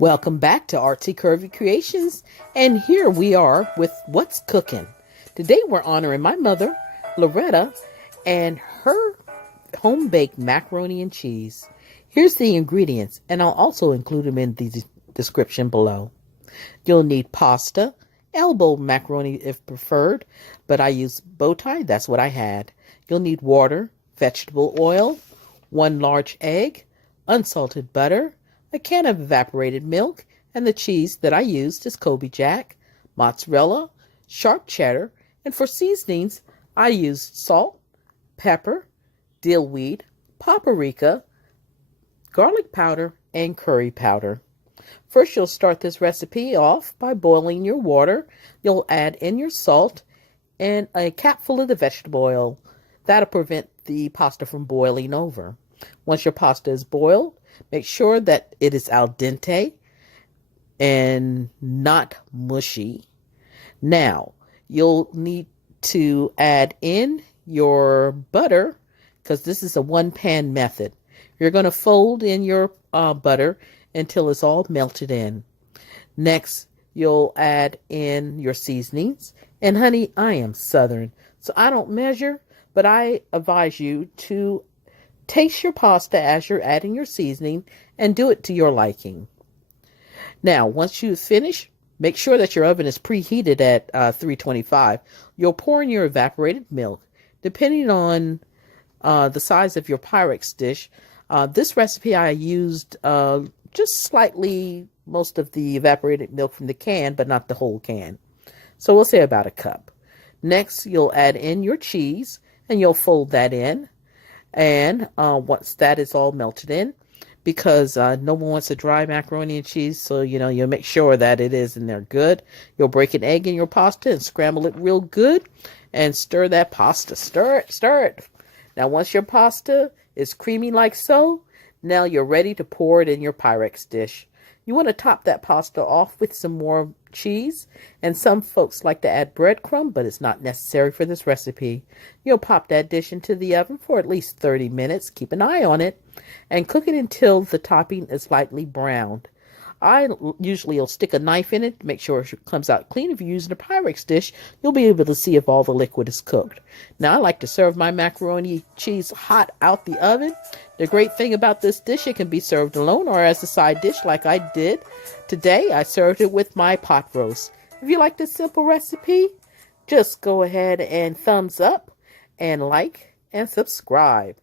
Welcome back to Artsy Curvy Creations, and here we are with What's Cooking. Today we're honoring my mother, Loretta, and her home-baked macaroni and cheese. Here's the ingredients, and I'll also include them in the description below. You'll need pasta, elbow macaroni if preferred, but I use bow tie, that's what I had. You'll need water, vegetable oil, 1 large egg, unsalted butter, a can of evaporated milk, and the cheese that I used is Colby Jack, mozzarella, sharp cheddar, and for seasonings, I used salt, pepper, dill weed, paprika, garlic powder, and curry powder. First, you'll start this recipe off by boiling your water. You'll add in your salt and a capful of the vegetable oil. That'll prevent the pasta from boiling over. Once your pasta is boiled, make sure that it is al dente and not mushy. Now, you'll need to add in your butter because this is a one-pan method. You're going to fold in your butter until it's all melted in. Next, you'll add in your seasonings. And honey, I am Southern, so I don't measure, but I advise you to taste your pasta as you're adding your seasoning and do it to your liking. Now, once you finish, make sure that your oven is preheated at 325. You'll pour in your evaporated milk. Depending on the size of your Pyrex dish, this recipe I used just slightly most of the evaporated milk from the can, but not the whole can. So we'll say about a cup. Next, you'll add in your cheese and you'll fold that in. And once that is all melted in, because no one wants a dry macaroni and cheese, so you'll make sure that it is in there good. You'll break an egg in your pasta and scramble it real good and stir that pasta. Stir it. Now once your pasta is creamy like so, now you're ready to pour it in your Pyrex dish. You want to top that pasta off with some more cheese, and some folks like to add breadcrumb, but it's not necessary for this recipe. You'll pop that dish into the oven for at least 30 minutes. Keep an eye on it, and cook it until the topping is lightly browned. I usually will stick a knife in it to make sure it comes out clean. If you're using a Pyrex dish, you'll be able to see if all the liquid is cooked. Now, I like to serve my macaroni cheese hot out the oven. The great thing about this dish, it can be served alone or as a side dish like I did. Today, I served it with my pot roast. If you like this simple recipe, just go ahead and thumbs up and like and subscribe.